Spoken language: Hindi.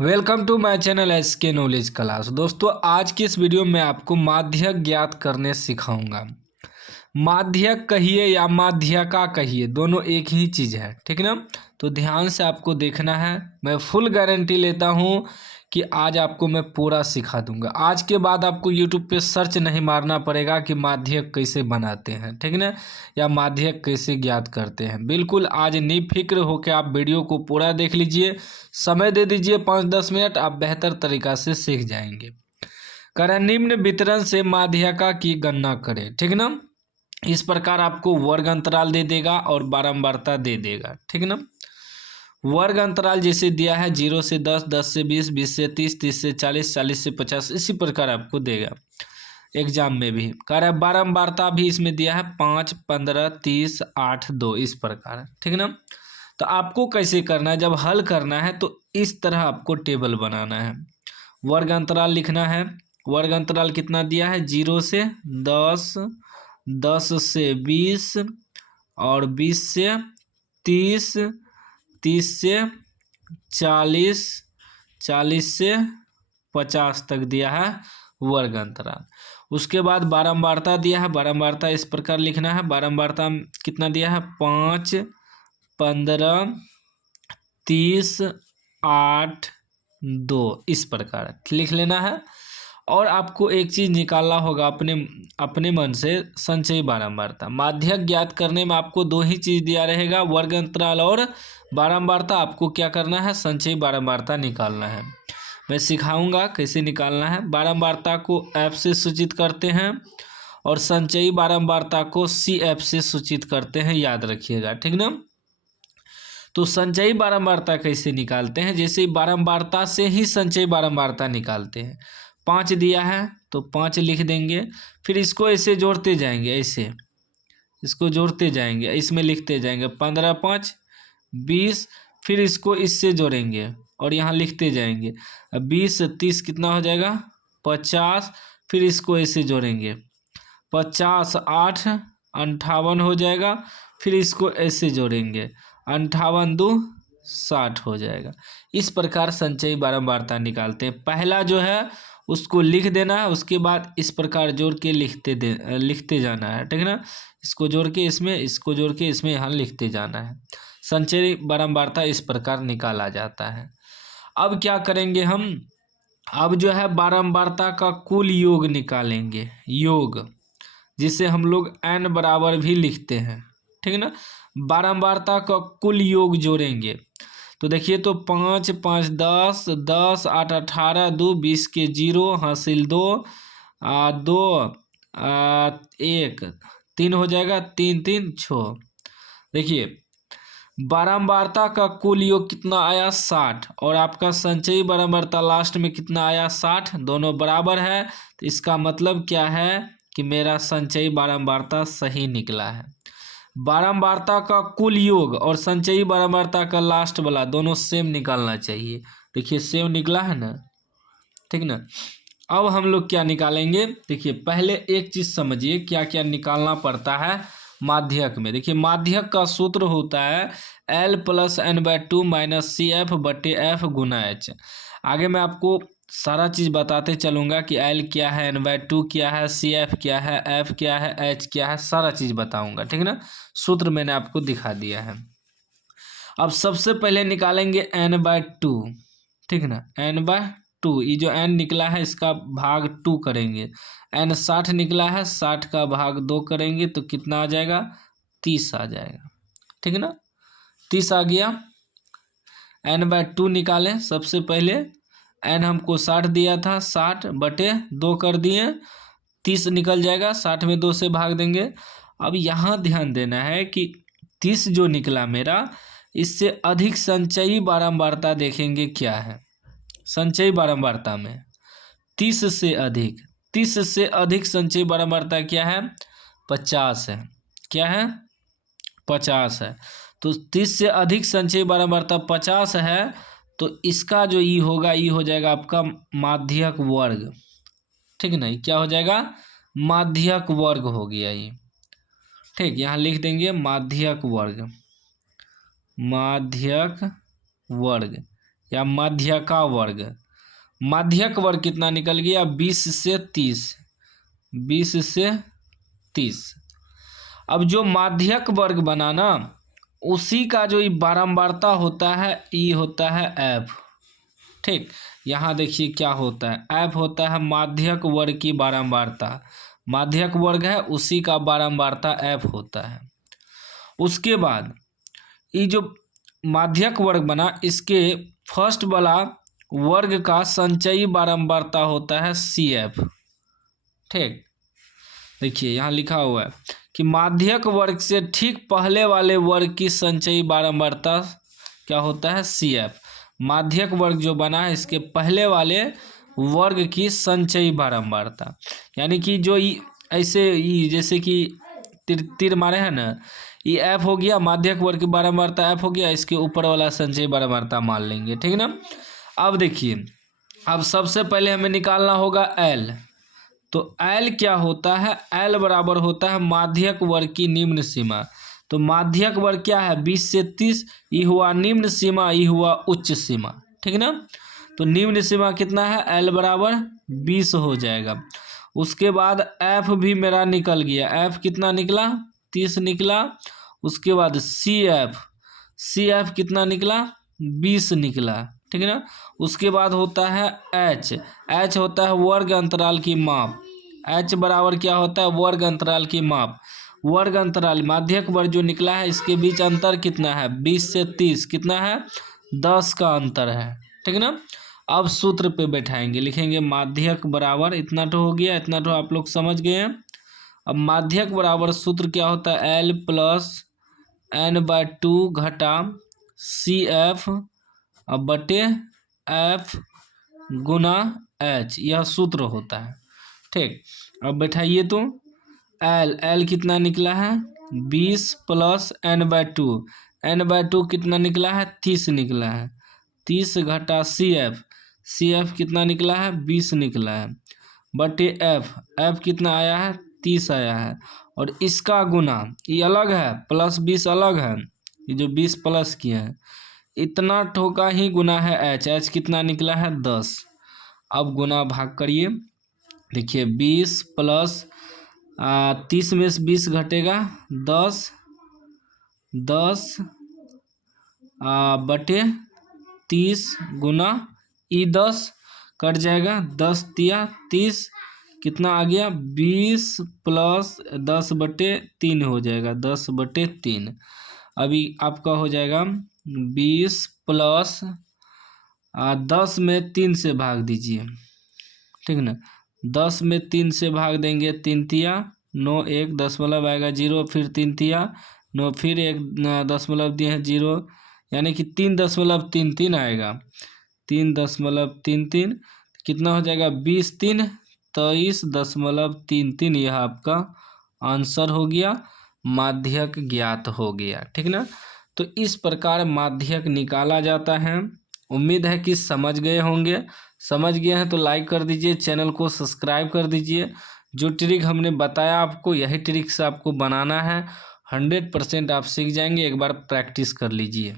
Welcome to my channel SK knowledge class. दोस्तों, आज की इस वीडियो में आपको माध्यक ज्ञात करने सिखाऊंगा। माध्यक कहिए या माध्यका कहिए, दोनों एक ही चीज़ है, ठीक ना। तो ध्यान से आपको देखना है। मैं फुल गारंटी लेता हूँ कि आज आपको मैं पूरा सिखा दूंगा। आज के बाद आपको यूट्यूब पे सर्च नहीं मारना पड़ेगा कि माध्यक कैसे बनाते हैं, ठीक ना, या माध्यक कैसे ज्ञात करते हैं। बिल्कुल आज निफिक्र होकर आप वीडियो को पूरा देख लीजिए, समय दे दीजिए 5-10 मिनट, आप बेहतर तरीका से सीख जाएंगे। करें निम्न वितरण से माध्यका की गणना करें, ठीक ना। इस प्रकार आपको वर्ग अंतराल दे देगा और बारंबारता दे देगा, ठीक ना। वर्ग अंतराल जैसे दिया है 0 से 10, 10 से 20, 20 से 30, 30 से 40, 40 से 50, इसी प्रकार आपको देगा एग्जाम में भी। कह रहा है बारंबारता भी इसमें दिया है 5, 15, 30, 8, 2, इस प्रकार, ठीक ना। तो आपको कैसे करना है, जब हल करना है तो इस तरह आपको टेबल बनाना है। वर्ग अंतराल लिखना है। वर्ग अंतराल कितना दिया है, 0 से 10, 10 से 20 और 20 से 30, 30 से 40, 40 से 50 तक दिया है वर्ग अंतराल। उसके बाद बारंबारता दिया है। बारंबारता इस प्रकार लिखना है। बारंबारता कितना दिया है, 5, 15, 30, 8, 2, इस प्रकार लिख लेना है। और आपको एक चीज़ निकालना होगा अपने मन से, संचयी बारंबारता। माध्यक ज्ञात करने में आपको दो ही चीज़ दिया रहेगा, वर्ग अंतराल और बारंबारता। आपको क्या करना है, संचयी बारंबारता निकालना है। मैं सिखाऊंगा कैसे निकालना है। बारंबारता को F से सूचित करते हैं और संचयी बारंबारता को CF से सूचित करते हैं, याद रखिएगा, ठीक ना। तो संचयी बारंबारता कैसे निकालते हैं, जैसे बारंबारता से ही संचयी बारंबारता निकालते हैं। 5 दिया है तो 5 लिख देंगे, फिर इसको ऐसे जोड़ते जाएंगे, ऐसे इसको जोड़ते जाएंगे, इसमें लिखते जाएंगे 15, 5, 20, फिर इसको इससे जोड़ेंगे और यहाँ लिखते जाएंगे 20, 30 कितना हो जाएगा, 50, फिर इसको ऐसे जोड़ेंगे 50, 8, 58 हो जाएगा, फिर इसको ऐसे जोड़ेंगे 58, 2, 60 हो जाएगा। इस प्रकार संचयी बारंबारता निकालते हैं। पहला जो है उसको लिख देना है, उसके बाद इस प्रकार जोड़ के लिखते जाना है, ठीक ना। इसको जोड़ के इसमें, इसको जोड़ के इसमें, यहाँ लिखते जाना है। संचयी बारंबारता इस प्रकार निकाला जाता है। अब क्या करेंगे हम, अब जो है बारंबारता का कुल योग निकालेंगे, योग जिसे हम लोग n बराबर भी लिखते हैं, ठीक है ना। बारंबारता का कुल योग जोड़ेंगे तो देखिए, तो 5, 5, 10, 10, 8, 18, 2, 20 के 0 हासिल 2, 2, 1, 3 हो जाएगा, 3, 3, 6। देखिए बारंबारता का कुल योग कितना आया, 60, और आपका संचयी बारंबारता लास्ट में कितना आया, 60, दोनों बराबर है। तो इसका मतलब क्या है कि मेरा संचयी बारंबारता सही निकला है। बारंबारता का कुल योग और संचयी बारंबारता का लास्ट वाला दोनों सेम निकालना चाहिए। देखिए सेम निकला है ना, ठीक ना। अब हम लोग क्या निकालेंगे, देखिए पहले एक चीज समझिए क्या क्या निकालना पड़ता है माध्यक में। देखिए माध्यक का सूत्र होता है L + n/2 - CF/F गुना H। आगे मैं आपको सारा चीज़ बताते चलूँगा कि L क्या है, n/2 क्या है, CF क्या है, F क्या है, H क्या है, सारा चीज़ बताऊँगा, ठीक है ना। सूत्र मैंने आपको दिखा दिया है। अब सबसे पहले निकालेंगे n/2, ठीक है ना। n/2, ये जो n निकला है इसका भाग 2 करेंगे। n 60 निकला है, 60 का भाग 2 करेंगे तो कितना आ जाएगा, 30 आ जाएगा, ठीक है ना। 30 आ गया। n/2 निकालें सबसे पहले। n हमको 60 दिया था, 60/2 कर दिए, 30 निकल जाएगा, 60 में 2 से भाग देंगे। अब यहाँ ध्यान देना है कि 30 जो निकला मेरा, इससे अधिक संचयी बारंबारता देखेंगे क्या है। संचयी बारंबारता में 30 से अधिक, 30 से अधिक संचयी बारंबारता क्या है, 50 है। क्या है, 50 है। तो 30 से अधिक संचयी बारंबारता 50 है, तो इसका जो ई होगा, ई हो जाएगा आपका माध्यक वर्ग, ठीक है ना। क्या हो जाएगा, माध्यक वर्ग हो गया ये, ठीक। यहाँ लिख देंगे माध्यक वर्ग, माध्यक वर्ग, या माध्यक का वर्ग। माध्यक वर्ग कितना निकल गया? 20 से 30, 20 से 30। अब जो माध्यक वर्ग बना ना, उसी का जो बारंबारता होता है ई होता है एफ। ठीक, यहाँ देखिए क्या होता है, एफ होता है माध्यक वर्ग की बारंबारता। माध्यक वर्ग है उसी का बारंबारता एफ होता है। उसके बाद ये जो माध्यक वर्ग बना, इसके फर्स्ट वाला वर्ग का संचयी बारंबारता होता है सी एफ। ठीक, देखिए यहाँ लिखा हुआ है कि माध्यक वर्ग से ठीक पहले वाले वर्ग की संचयी बारंबारता क्या होता है? C F. माध्यक वर्ग जो बना है इसके पहले वाले वर्ग की संचयी बारंबारता, यानी कि जो ऐसे जैसे कि तीर मारे हैं ना, ये एफ हो गया, माध्यक वर्ग की बारंबारता एफ हो गया, इसके ऊपर वाला संचयी बारंबारता मान लेंगे। ठीक ना। अब देखिए, अब सबसे पहले हमें निकालना होगा एल। तो एल क्या होता है? एल बराबर होता है माध्यक वर्ग की निम्न सीमा। तो माध्यक वर्ग क्या है? 20 से 30। ये हुआ निम्न सीमा, ये हुआ उच्च सीमा। ठीक ना। तो निम्न सीमा कितना है? एल बराबर 20 हो जाएगा। उसके बाद एफ भी मेरा निकल गया। एफ कितना निकला? 30 निकला। उसके बाद सी एफ कितना निकला? 20 निकला। ठीक है ना। उसके बाद होता है एच होता है वर्ग अंतराल की माप। एच बराबर क्या होता है? वर्ग अंतराल की माप। वर्ग अंतराल माध्यक वर्ग जो निकला है, इसके बीच अंतर कितना है? 20 से 30 कितना है? 10 का अंतर है। ठीक है ना। अब सूत्र पे बैठाएंगे, लिखेंगे माध्यक बराबर इतना तो हो गया, इतना तो आप लोग समझ गए हैं। अब माध्यक बराबर सूत्र क्या होता है? एल प्लस n/2 घटा सी एफ अब बटे एफ गुना एच, यह सूत्र होता है। ठीक, अब बैठाइए तो एल कितना निकला है? 20 प्लस n/2 कितना निकला है? 30 निकला है। 30 घटा सी एफ कितना निकला है? 20 निकला है, बटे एफ कितना आया है? 30 आया है। और इसका गुना, ये अलग है, प्लस 20 अलग है, ये जो 20 प्लस किए हैं, इतना ठोका ही गुना है एच कितना निकला है? 10। अब गुना भाग करिए, देखिए 20 प्लस 30 में से 20 घटेगा 10 बटे 30 गुना ई 10 कट जाएगा, 10 तिया 30 कितना आ गया? 20 प्लस 10 बटे 3 हो जाएगा, 10 बटे 3। अभी आपका हो जाएगा 20 प्लस 10 में 3 से भाग दीजिए। ठीक ना। 10 में 3 से भाग देंगे, 3 तिया 9, 1 दशमलव आएगा 0, फिर 3 तिया 9, फिर 1 दशमलव दिए हैं 0, यानी कि 3.33 आएगा। 3.33 कितना हो जाएगा? 20 3 23.33। यह आपका आंसर हो गया, माध्यक ज्ञात हो गया। ठीक ना। तो इस प्रकार माध्यक निकाला जाता है। उम्मीद है कि समझ गए होंगे। समझ गए हैं तो लाइक कर दीजिए, चैनल को सब्सक्राइब कर दीजिए। जो ट्रिक हमने बताया आपको, यही ट्रिक से आपको बनाना है। 100% आप सीख जाएंगे, एक बार प्रैक्टिस कर लीजिए।